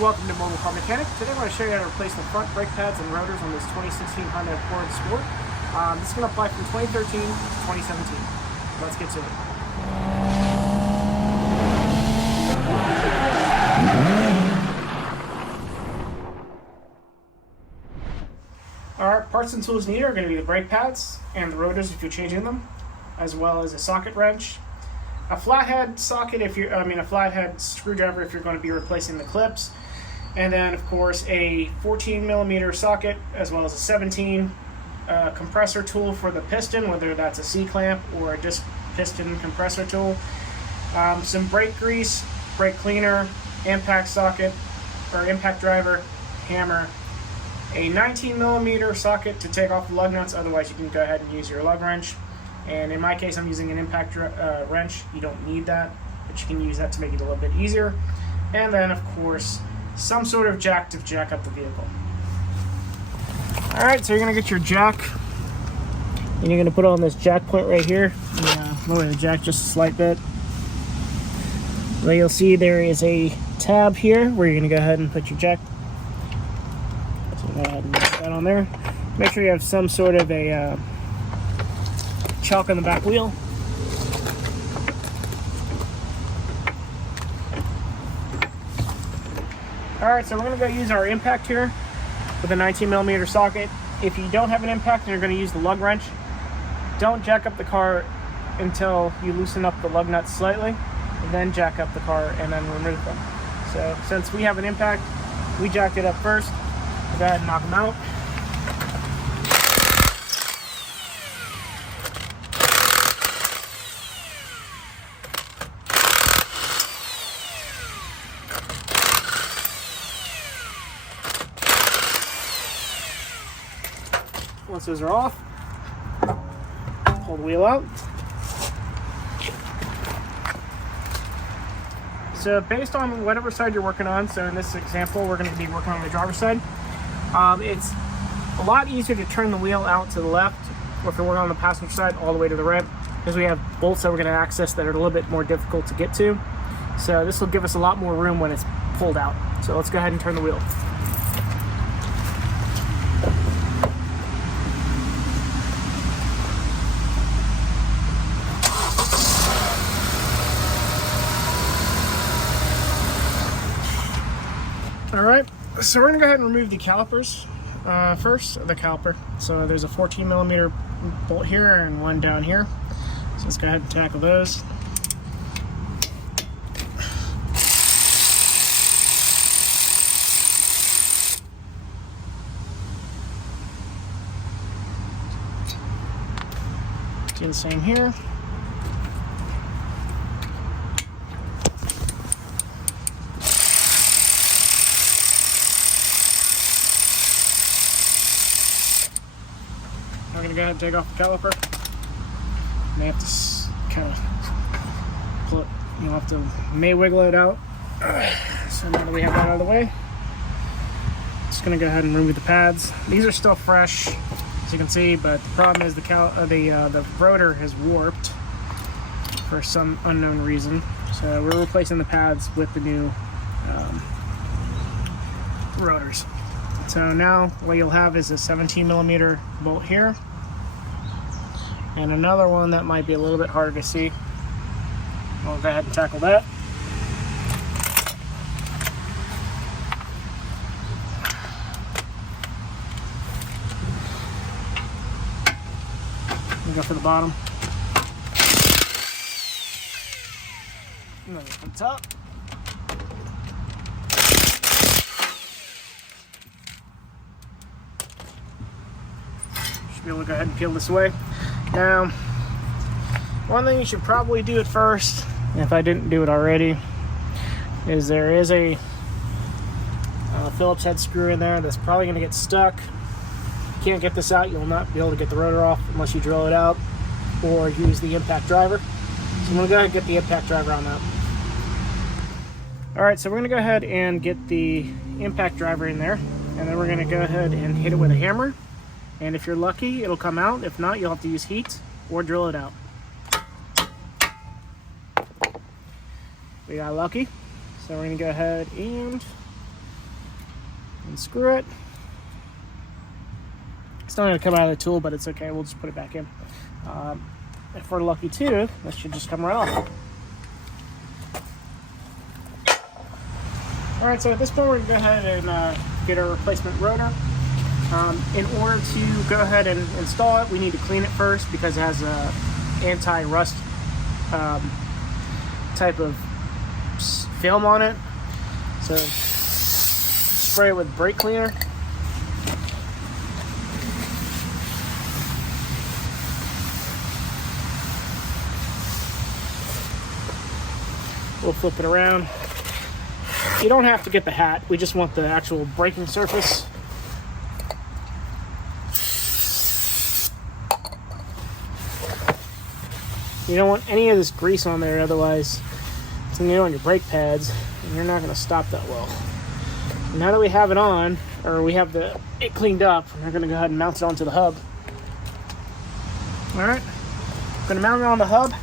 Welcome to Mobile Car Mechanic. Today I'm going to show you how to replace the front brake pads and rotors on this 2016 Honda Accord Sport. This is going to apply from 2013 to 2017. Let's get to it. Alright, parts and tools needed are going to be the brake pads and the rotors if you're changing them, as well as a socket wrench, a flathead socket a flathead screwdriver if you're going to be replacing the clips, and then of course a 14mm socket as well as a 17 compressor tool for the piston, whether that's a C-clamp or a disc piston compressor tool, some brake grease, brake cleaner, impact socket or impact driver, hammer, a 19mm socket to take off the lug nuts, otherwise you can go ahead and use your lug wrench. And in my case, I'm using an impact wrench. You don't need that, but you can use that to make it a little bit easier. And then, of course, some sort of jack to jack up the vehicle. Alright, so you're going to get your jack, and you're going to put it on this jack point right here. Lower the jack just a slight bit. Well, you'll see there is a tab here where you're going to go ahead and put your jack. So go ahead and put that on there. Make sure you have some sort of a chock on the back wheel. Alright, so we're going to go use our impact here with a 19mm socket. If you don't have an impact and you're going to use the lug wrench, don't jack up the car until you loosen up the lug nuts slightly, and then jack up the car and then remove them. So since we have an impact, we jacked it up first. Go ahead and knock them out. Once those are off, pull the wheel out. So based on whatever side you're working on, so in this example we're going to be working on the driver's side, it's a lot easier to turn the wheel out to the left, or if you're working on the passenger side, all the way to the right, because we have bolts that we're going to access that are a little bit more difficult to get to. So this will give us a lot more room when it's pulled out. So let's go ahead and turn the wheel. Alright, so we're going to go ahead and remove the calipers first, the caliper. So there's a 14mm bolt here and one down here. So let's go ahead and tackle those. Do the same here. I'm going to go ahead and take off the caliper. May have to kind of pull it, you'll have to wiggle it out. So now that we have that out of the way, just going to go ahead and remove the pads. These are still fresh, as you can see, but the problem is the rotor has warped for some unknown reason. So we're replacing the pads with the new rotors. So now what you'll have is a 17mm bolt here, and another one that might be a little bit harder to see. We'll go ahead and tackle that. We'll go for the bottom. And then from the top. Be able to go ahead and peel this away. Now, one thing you should probably do at first, if I didn't do it already, is there is a Phillips head screw in there that's probably going to get stuck. You can't get this out, you'll not be able to get the rotor off unless you drill it out or use the impact driver. So I'm going to go ahead and get the impact driver on that. Alright, so we're going to go ahead and get the impact driver in there, and then we're going to go ahead and hit it with a hammer. And if you're lucky, it'll come out. If not, you'll have to use heat or drill it out. We got lucky, so we're going to go ahead and unscrew it. It's not going to come out of the tool, but it's okay. We'll just put it back in. If we're lucky too, this should just come right off. Alright, so at this point we're going to go ahead and get our replacement rotor. In order to go ahead and install it, we need to clean it first because it has a anti-rust type of film on it. So spray it with brake cleaner. We'll flip it around. You don't have to get the hat, we just want the actual braking surface. You don't want any of this grease on there, otherwise it's going to get on your brake pads and you're not going to stop that well. Now that we have it on, or we have it cleaned up, we're going to go ahead and mount it onto the hub. Alright, I'm going to mount it on the hub,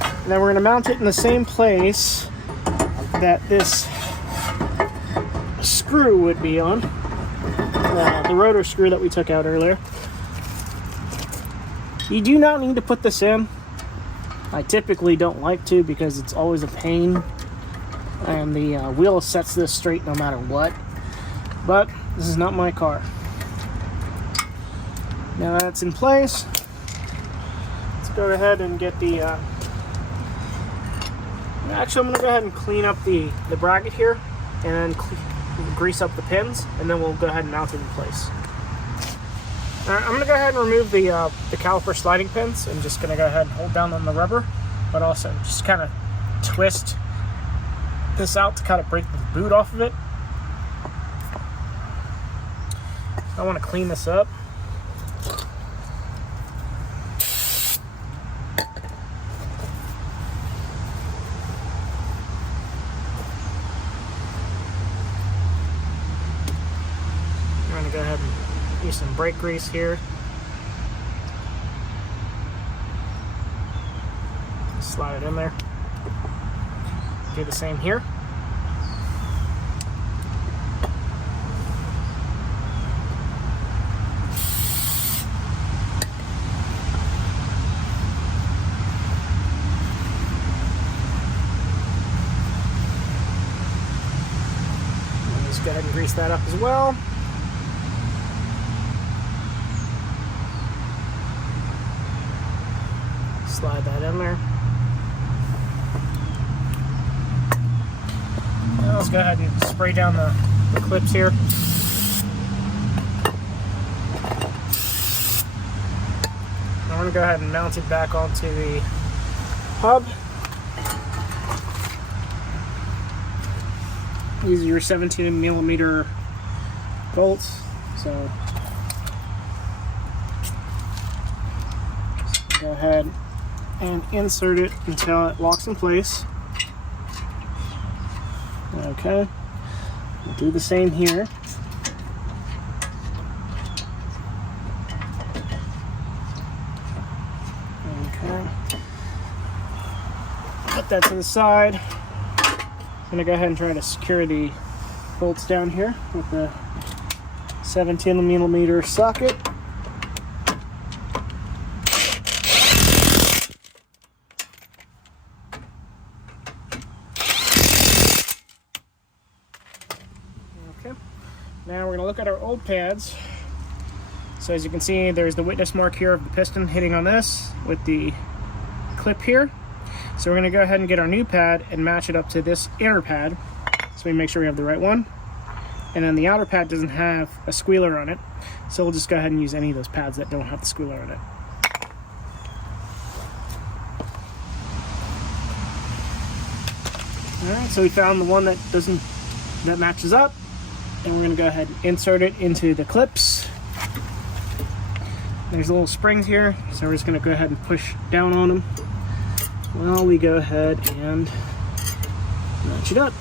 and then we're going to mount it in the same place that this screw would be on, the rotor screw that we took out earlier. You do not need to put this in. I typically don't like to because it's always a pain, and the wheel sets this straight no matter what, but this is not my car. Now that it's in place, let's go ahead and get the actually I'm going to go ahead and clean up the bracket here and then grease up the pins, and then we'll go ahead and mount it in place. Alright, I'm going to go ahead and remove the caliper sliding pins. I'm just going to go ahead and hold down on the rubber, but also just kind of twist this out to kind of break the boot off of it. I want to clean this up. I'm going to go ahead and use some brake grease here. Slide it in there. Do the same here. Just go ahead and grease that up as well. Slide that in there. Now let's go ahead and spray down the clips here. I'm going to go ahead and mount it back onto the hub. Use your 17mm bolts. So go ahead and insert it until it locks in place. Okay, we'll do the same here. Okay, put that to the side. I'm gonna go ahead and try to secure the bolts down here with the 17mm socket. Okay, now we're gonna look at our old pads. So as you can see, there's the witness mark here of the piston hitting on this with the clip here. So we're going to go ahead and get our new pad and match it up to this inner pad, so we make sure we have the right one. And then the outer pad doesn't have a squealer on it, so we'll just go ahead and use any of those pads that don't have the squealer on it. Alright, so we found the one that matches up, and we're going to go ahead and insert it into the clips. There's little springs here, so we're just going to go ahead and push down on them. Well, we go ahead and match it up.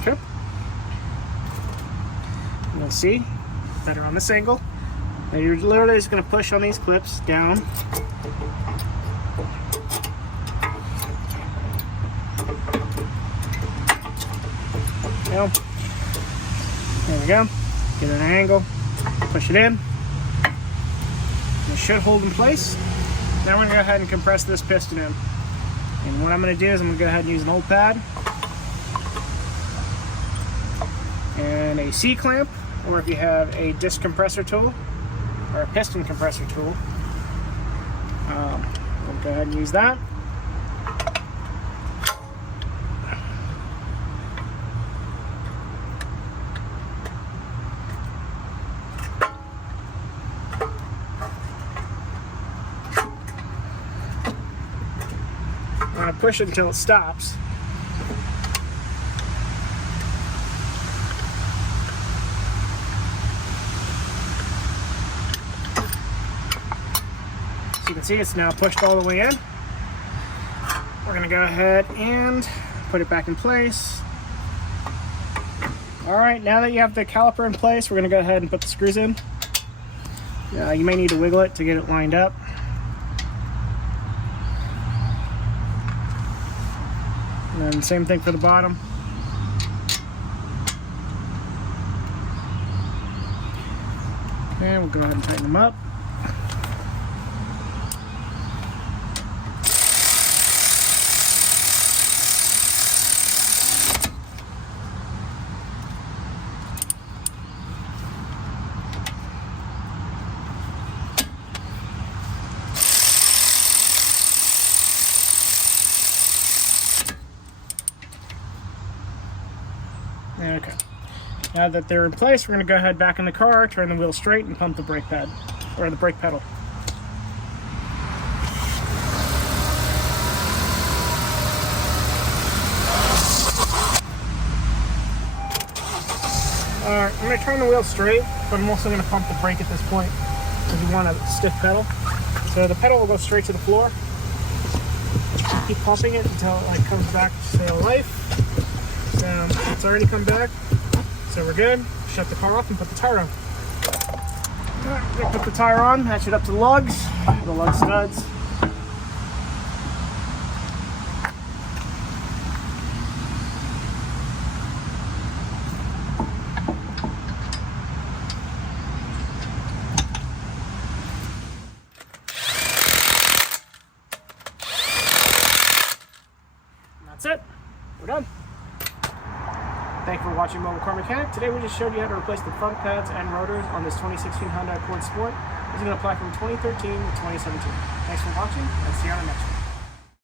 Okay. You'll see better on this angle. Now you're literally just going to push on these clips down. go. There we go. Get an angle, push it in. It should hold in place. Now we're going to go ahead and compress this piston in. And what I'm going to do is I'm going to go ahead and use an old pad and a C-clamp, or if you have a disc compressor tool or a piston compressor tool, we'll go ahead and use that. I'm going to push it until it stops. So you can see it's now pushed all the way in. We're going to go ahead and put it back in place. Alright, now that you have the caliper in place, we're going to go ahead and put the screws in. You may need to wiggle it to get it lined up. And then same thing for the bottom. And we'll go ahead and tighten them up. Okay. Now that they're in place, we're going to go ahead back in the car, turn the wheel straight, and pump the brake pad, or the brake pedal. Alright, I'm going to turn the wheel straight, but I'm also going to pump the brake at this point, because you want a stiff pedal. So the pedal will go straight to the floor. Keep pumping it until it comes back to life. So it's already come back, so we're good. Shut the car off and put the tire on. Alright, we're going to put the tire on, match it up to the lug studs. And that's it. We're done. Thank you for watching Mobile Car Mechanic. Today we just showed you how to replace the front pads and rotors on this 2016 Honda Accord Sport. This is going to apply from 2013 to 2017. Thanks for watching, and see you on the next one.